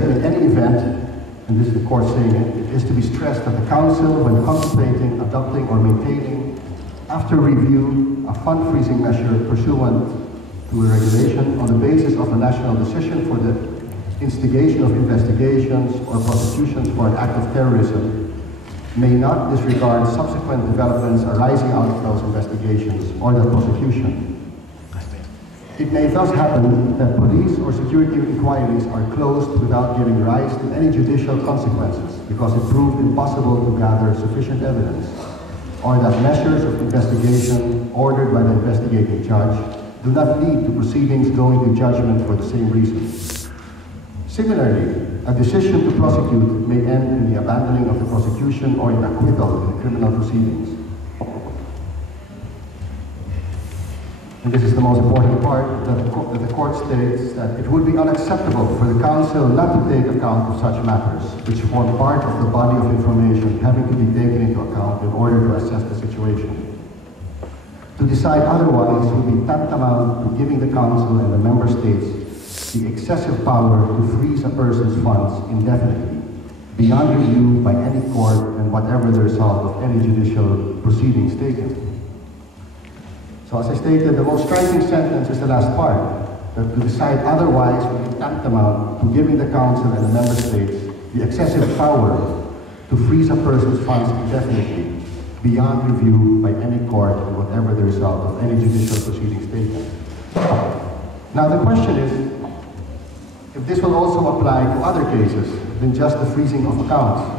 that in any event, and this is the court saying it is to be stressed that the Council, when contemplating, adopting, or maintaining, after review, a fund freezing measure pursuant to a regulation on the basis of a national decision for the instigation of investigations or prosecutions for an act of terrorism, may not disregard subsequent developments arising out of those investigations or that prosecution. It may thus happen that police or security inquiries are closed without giving rise to any judicial consequences because it proved impossible to gather sufficient evidence, or that measures of investigation ordered by the investigating judge do not lead to proceedings going to judgment for the same reason. Similarly, a decision to prosecute may end in the abandoning of the prosecution or in acquittal in criminal proceedings. And this is the most important part, that the court states that it would be unacceptable for the Council not to take account of such matters, which form part of the body of information having to be taken into account in order to assess the situation. To decide otherwise would be tantamount to giving the Council and the Member States the excessive power to freeze a person's funds indefinitely, beyond review by any court and whatever the result of any judicial proceedings taken. So as I stated, the most striking sentence is the last part, that to decide otherwise would be tantamount to giving the Council and the Member States the excessive power to freeze a person's funds indefinitely, beyond review by any court and whatever the result of any judicial proceedings taken. Now the question is, if this will also apply to other cases than just the freezing of accounts.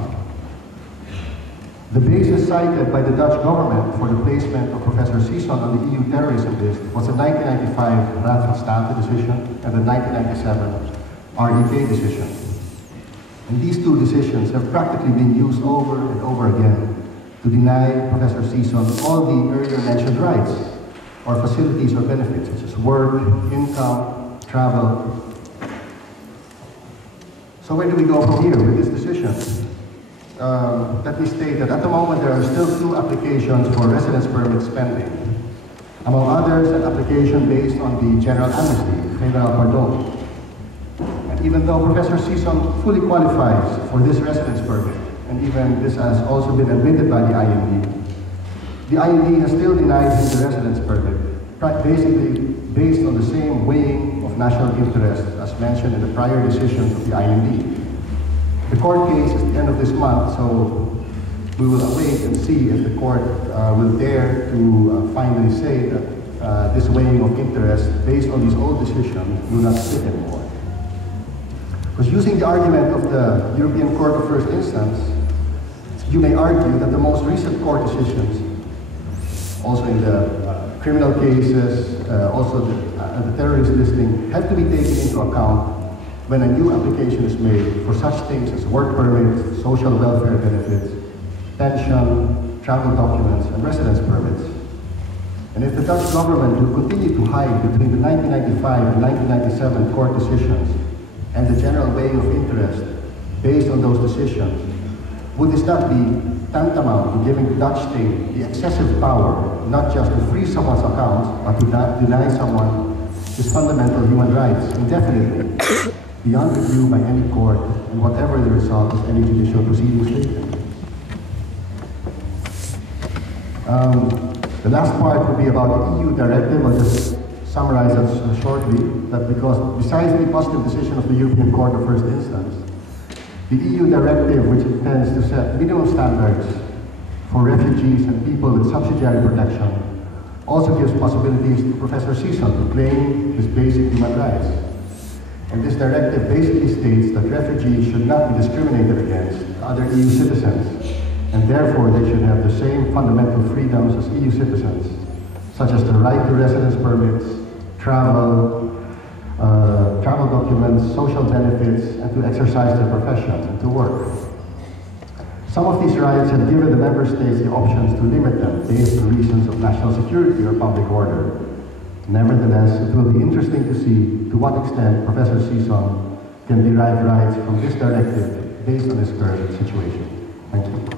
The basis cited by the Dutch government for the placement of Professor Sison on the EU terrorism list was the 1995 Raad van State decision and the 1997 RDK decision. And these two decisions have practically been used over and over again to deny Professor Sison all the earlier mentioned rights or facilities or benefits such as work, income, travel. So where do we go from here with this decision? Let me state that at the moment there are still two applications for residence permits pending. Among others, an application based on the general amnesty, federal pardon. And even though Professor Sison fully qualifies for this residence permit, and even this has also been admitted by the IND has still denied him the residence permit, basically based on the same weighing of national interest as mentioned in the prior decisions of the IND. The court case is the end of this month, so we will await and see if the court will dare to finally say that this weighing of interest based on these old decisions will not fit anymore. Because using the argument of the European Court of First Instance, you may argue that the most recent court decisions, also in the criminal cases, also the terrorist listing, have to be taken into account when a new application is made for such things as work permits, social welfare benefits, pension, travel documents, and residence permits. And if the Dutch government will continue to hide between the 1995 and 1997 court decisions and the general weighing of interest based on those decisions, would this not be tantamount to giving the Dutch state the excessive power not just to freeze someone's accounts, but to deny someone his fundamental human rights indefinitely, beyond review by any court and whatever the result of any judicial proceedings taken? The last part will be about the EU directive. I'll just summarize that shortly, that because besides the positive decision of the European Court of First Instance, the EU directive, which intends to set minimum standards for refugees and people with subsidiary protection, also gives possibilities to Professor Sison to claim his basic human rights. And this directive basically states that refugees should not be discriminated against other EU citizens, and therefore they should have the same fundamental freedoms as EU citizens, such as the right to residence permits, travel documents, social benefits, and to exercise their profession and to work. Some of these rights have given the member states the options to limit them based on reasons of national security or public order. Nevertheless, it will be interesting to see to what extent Professor Sison can derive rights from this directive based on his current situation. Thank you.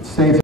It states